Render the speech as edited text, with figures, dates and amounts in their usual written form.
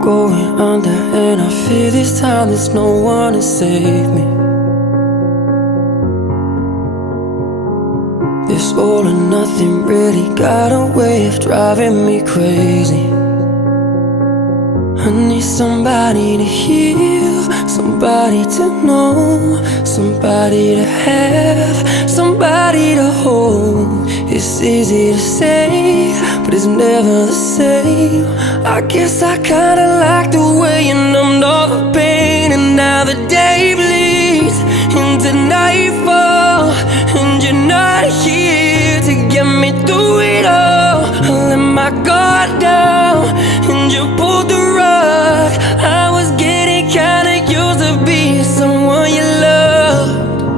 going under, and I fear this time there's no one to save me. This all or nothing really got a way of driving me crazy. I need somebody to heal, somebody to know, somebody to have, somebody to hold. It's easy to say, but it's never the same. I guess I kinda like the way you numbed all the pain, and now the day bleeds into nightfall, and you're not here to get me through it all. I let my guard down, and you pulled